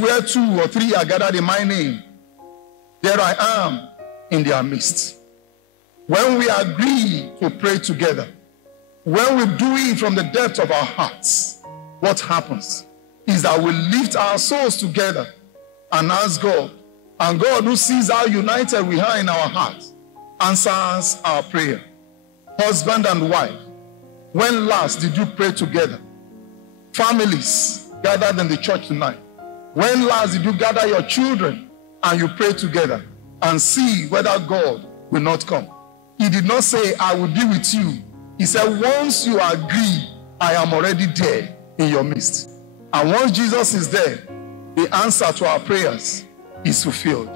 Where 2 or 3 are gathered in my name, there I am in their midst. When we agree to pray together, when we do it from the depth of our hearts, what happens is that we lift our souls together and ask God, and God, who sees how united we are in our hearts, answers our prayer. Husband and wife, when last did you pray together? Families gathered in the church tonight, when last did you gather your children and you pray together and see whether God will not come? He did not say, I will be with you. He said, once you agree, I am already there in your midst. And once Jesus is there, the answer to our prayers is fulfilled.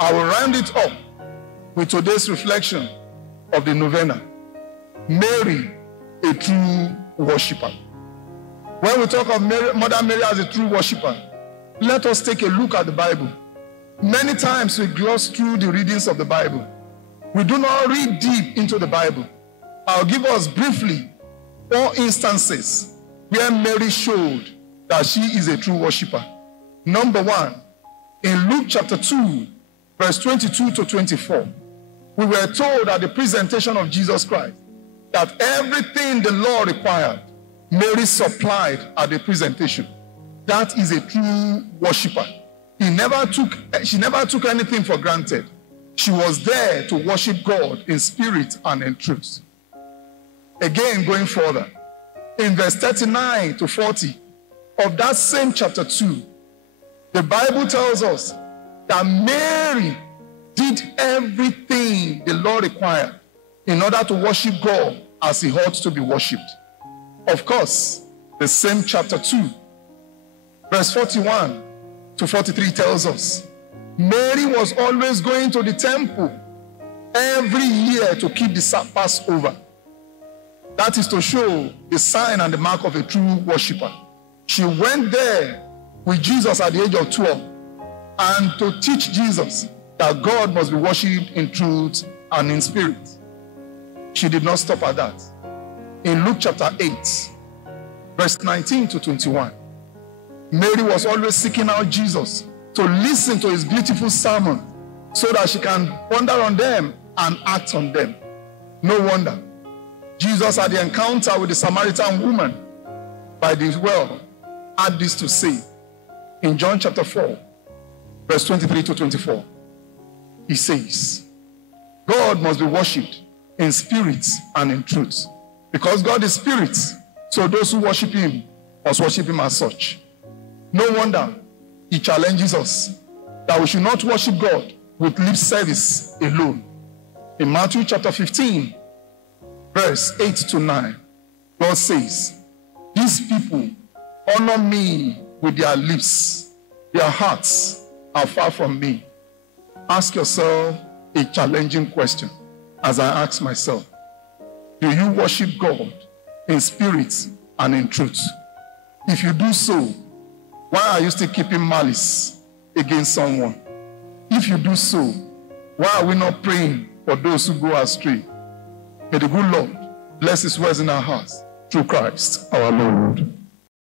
I will round it up with today's reflection of the novena. Mary, a true worshiper. When we talk of Mary, Mother Mary as a true worshiper, let us take a look at the Bible. Many times we gloss through the readings of the Bible. We do not read deep into the Bible. I'll give us briefly 4 instances where Mary showed that she is a true worshiper. Number 1, in Luke chapter 2, verse 22 to 24, we were told at the presentation of Jesus Christ that everything the law required, Mary supplied at the presentation. That is a true worshiper. She never took anything for granted. She was there to worship God in spirit and in truth. Again, going further, in verse 39 to 40 of that same chapter 2, the Bible tells us that Mary did everything the law required in order to worship God as he ought to be worshipped. Of course, the same chapter 2, verse 41 to 43 tells us Mary was always going to the temple every year to keep the Passover. That is to show the sign and the mark of a true worshiper. She went there with Jesus at the age of 12 and to teach Jesus that God must be worshipped in truth and in spirit. She did not stop at that. In Luke chapter 8, verse 19 to 21, Mary was always seeking out Jesus to listen to his beautiful sermon so that she can ponder on them and act on them. No wonder Jesus had the encounter with the Samaritan woman by the well had this to say in John chapter 4, verse 23 to 24. He says, God must be worshipped in spirit and in truth. Because God is spirit, so those who worship him must worship him as such. No wonder he challenges us that we should not worship God with lip service alone. In Matthew chapter 15, verse 8 to 9, God says, these people honor me with their lips, their hearts are far from me. Ask yourself a challenging question as I ask myself. Do you worship God in spirit and in truth? If you do so, why are you still keeping malice against someone? If you do so, why are we not praying for those who go astray? May the good Lord bless his words in our hearts through Christ our Lord.